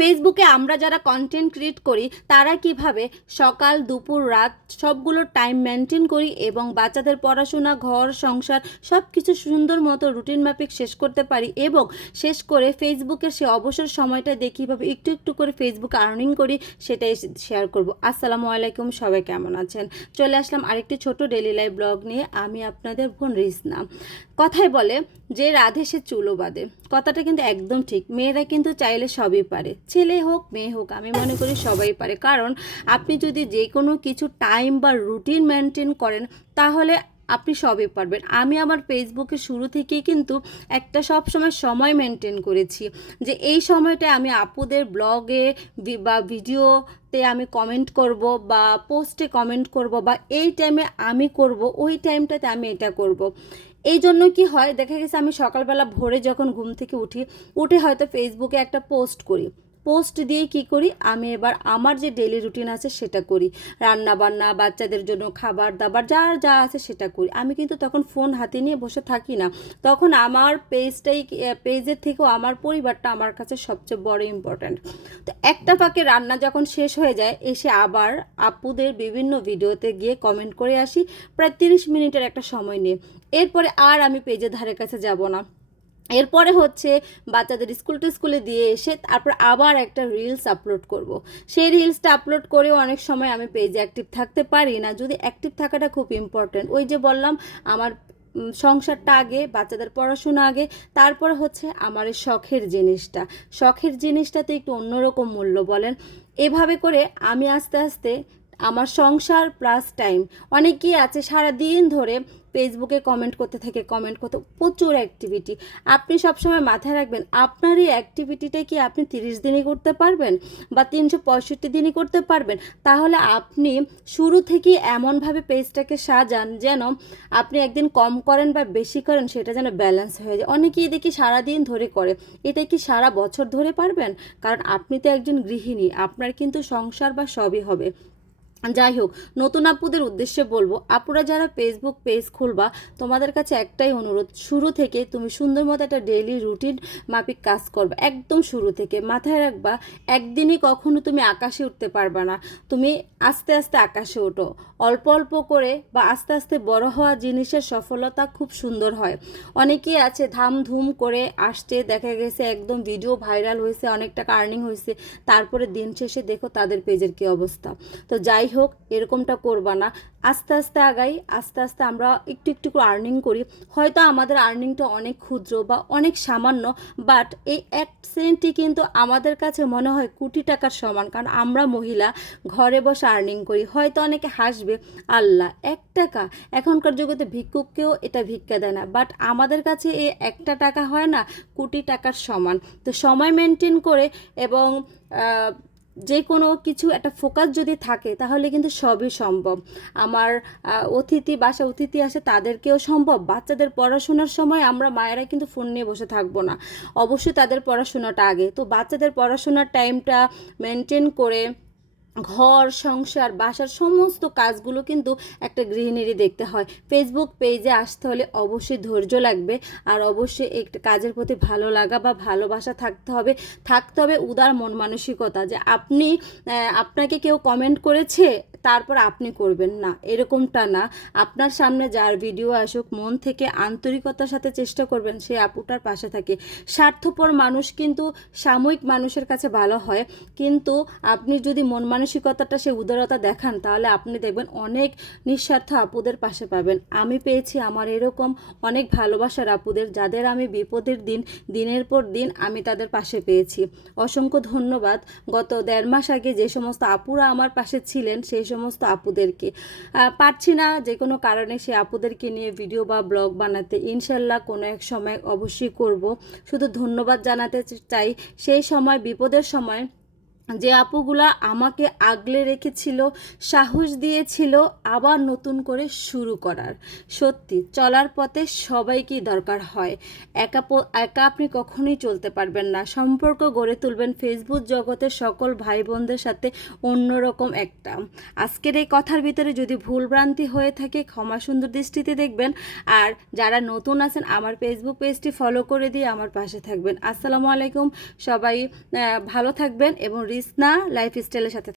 ফেসবুকে আমরা যারা কন্টেন্ট ক্রিয়েট করি, তারা কীভাবে সকাল, দুপুর, রাত সবগুলো টাইম মেনটেন করি এবং বাচ্চাদের পড়াশোনা, ঘর, সংসার সব কিছু সুন্দর মতো রুটিন মাফিক শেষ করতে পারি এবং শেষ করে ফেসবুকের সে অবসর সময়টা দিয়ে কীভাবে একটু একটু করে ফেসবুকে আর্নিং করি, সেটাই শেয়ার করব। আসসালামু আলাইকুম, সবাই কেমন আছেন? চলে আসলাম আরেকটি ছোট ডেলি লাইফ ব্লগ নিয়ে। আমি আপনাদের বোন রিসনা কথায় বলে, যে রাধে সে চুলো বাঁধে। কথাটা কিন্তু একদম ঠিক। মেয়েরা কিন্তু চাইলে সবই পারে। ছেলে হোক, মেয়ে হোক, আমি মনে করি সবাই পারে। কারণ আপনি যদি যে কোনো কিছু টাইম বা রুটিন মেনটেন করেন, তাহলে আপনি সবই পারবেন। আমি আমার ফেসবুকে শুরু থেকেই কিন্তু একটা সব সময় সময় মেনটেন করেছি যে এই সময়টা আমি আপুদের ব্লগে বা ভিডিওতে আমি কমেন্ট করব বা পোস্টে কমেন্ট করব বা এই টাইমে আমি করব, ওই টাইমটাতে আমি এটা করব। এই জন্য কি হয়, দেখা গেছে আমি সকালবেলা ভোরে যখন ঘুম থেকে উঠি, উঠে হয়তো ফেসবুকে একটা পোস্ট করি। পোস্ট দিয়ে কি করি? আমি এবার আমার যে ডেলি রুটিন আছে সেটা করি। রান্না বান্না বাচ্চাদের জন্য খাবার দাবার যার যা আছে সেটা করি। আমি কিন্তু তখন ফোন হাতে নিয়ে বসে থাকি না। তখন আমার পেজটাই পেজের থেকেও আমার পরিবারটা আমার কাছে সবচেয়ে বড় ইম্পর্ট্যান্ট তো একটা পাকে রান্না যখন শেষ হয়ে যায়, এসে আবার আপুদের বিভিন্ন ভিডিওতে গিয়ে কমেন্ট করে আসি। প্রায় তিরিশ মিনিটের একটা সময় নিয়ে। এরপরে আর আমি পেজের ধারে কাছে যাব না। এরপরে হচ্ছে বাচ্চাদের স্কুল টু স্কুলে দিয়ে এসে তারপর আবার একটা রিলস আপলোড করব। সেই রিলসটা আপলোড করেও অনেক সময় আমি পেজে অ্যাক্টিভ থাকতে পারি না। যদি অ্যাক্টিভ থাকাটা খুব ইম্পর্ট্যান্ট ওই যে বললাম, আমার সংসারটা আগে, বাচ্চাদের পড়াশোনা আগে, তারপর হচ্ছে আমার শখের জিনিসটা। শখের জিনিসটাতে একটু অন্যরকম মূল্য বলেন। এভাবে করে আমি আস্তে আস্তে আমার সংসার প্লাস টাইম অনেকেই আছে সারা দিন ধরে ফেসবুকে কমেন্ট করতে থাকে কমেন্ট করতে, প্রচুর অ্যাক্টিভিটি আপনি সবসময় মাথায় রাখবেন, আপনার এই অ্যাক্টিভিটিটা কি আপনি তিরিশ দিনই করতে পারবেন বা তিনশো পঁয়ষট্টি দিনই করতে পারবেন? তাহলে আপনি শুরু থেকেই এমনভাবে পেজটাকে সাজান যেন আপনি একদিন কম করেন বা বেশি করেন, সেটা যেন ব্যালেন্স হয়ে যায়। অনেকেই দেখি সারাদিন ধরে করে। এটা কি সারা বছর ধরে পারবেন? কারণ আপনি তো একজন গৃহিণী, আপনার কিন্তু সংসার বা সবই হবে। যাই হোক নতুন আপুদের উদ্দেশ্যে বলব, আপুরা যারা ফেসবুক পেজ খুলবা, তোমাদের কাছে একটাই অনুরোধ, শুরু থেকে তুমি সুন্দর মতো একটা ডেইলি রুটিন মাফিক কাজ করবে, একদম শুরু থেকে। মাথায় রাখবা, একদিনই কখনো তুমি আকাশে উঠতে পারবা না। তুমি আস্তে আস্তে আকাশে ওঠো। অল্প অল্প করে বা আস্তে আস্তে বড় হওয়া জিনিসের সফলতা খুব সুন্দর হয়। অনেকেই আছে ধামধুম করে আসছে, দেখা গেছে একদম ভিডিও ভাইরাল হয়েছে, অনেক টাকা আর্নিং হয়েছে, তারপরে দিন শেষে দেখো তাদের পেজের কি অবস্থা। তো যাই হোক এরকমটা করবা না। আস্তে আস্তে আগাই, আস্তে আস্তে আমরা একটু একটু করে আর্নিং করি। হয়তো আমাদের আর্নিংটা অনেক ক্ষুদ্র বা অনেক সামান্য বাট এই এক সেন্টই কিন্তু আমাদের কাছে মনে হয় কোটি টাকার সমান, কারণ আমরা মহিলা, ঘরে বসে আর্নিং করি। হয়তো অনেকে হাসবে, আল্লাহ, এক টাকা? এখনকার জগতে ভিক্ষুককেও এটা ভিক্ষা দেয় না বাট আমাদের কাছে এই একটা টাকা হয় না, কোটি টাকার সমান। তো সময় মেনটেন করে এবং যে কোনো কিছু, একটা ফোকাস যদি থাকে, তাহলে কিন্তু সবই সম্ভব। আমার অতিথি বাসা অতিথি আসে, তাদেরকেও সম্ভব। বাচ্চাদের পড়াশোনার সময় আমরা মায়েরা কিন্তু ফোন নিয়ে বসে থাকব না। অবশ্যই তাদের পড়াশোনাটা আগে। তো বাচ্চাদের পড়াশোনার টাইমটা মেনটেন করে ঘর, সংসার, বাসার সমস্ত কাজগুলো কিন্তু একটা গৃহিণীরই দেখতে হয়। ফেসবুক পেজে আসতে হলে অবশ্যই ধৈর্য লাগবে আর অবশ্যই একটা কাজের প্রতি ভালো লাগা বা ভালোবাসা থাকতে হবে। থাকতে হবে উদার মন মানসিকতা যে আপনি আপনাকে কেউ কমেন্ট করেছে? তারপর আপনি করবেন না। এরকমটা না। আপনার সামনে যার ভিডিও আসুক, মন থেকে আন্তরিকতার সাথে চেষ্টা করবেন সে আপুটার পাশে থাকে। স্বার্থপর মানুষ কিন্তু সাময়িক মানুষের কাছে ভালো হয়। কিন্তু আপনি যদি মন মানসিকতাটা সে উদারতা দেখান, তাহলে আপনি দেখবেন অনেক নিঃস্বার্থ আপুদের পাশে পাবেন। আমি পেয়েছি আমার এরকম অনেক ভালোবাসার আপুদের, যাদের আমি বিপদের দিন, দিনের পর দিন আমি তাদের পাশে পেয়েছি। অসংখ্য ধন্যবাদ। গত দেড় মাস আগে যে সমস্ত আপুরা আমার পাশে ছিলেন, সেই সমস্ত আপুদেরকে। পারছি না যে কোনো কারণে সে আপুদেরকে নিয়ে ভিডিও বা ব্লগ বানাতে। ইনশাল্লাহ কোনো এক সময় অবশ্যই করব। শুধু ধন্যবাদ জানাতে চাই। সেই সময়, বিপদের সময় যে আপুগুলা আমাকে আগলে রেখেছিল, সাহস দিয়েছিল আবার নতুন করে শুরু করার। সত্যি, চলার পথে সবাইকেই দরকার হয়। একা একা আপনি কখনোই চলতে পারবেন না। সম্পর্ক গড়ে তুলবেন ফেসবুক জগতের সকল ভাই বোনদের সাথে অন্যরকম একটা। আজকের এই কথার ভিতরে যদি ভুলভ্রান্তি হয়ে থাকে, ক্ষমা সুন্দর দৃষ্টিতে দেখবেন। আর যারা নতুন আছেন, আমার ফেসবুক পেজটি ফলো করে দিয়ে আমার পাশে থাকবেন। আসসালামু আলাইকুম। সবাই ভালো থাকবেন এবং রিসনা লাইফস্টাইলের সাথে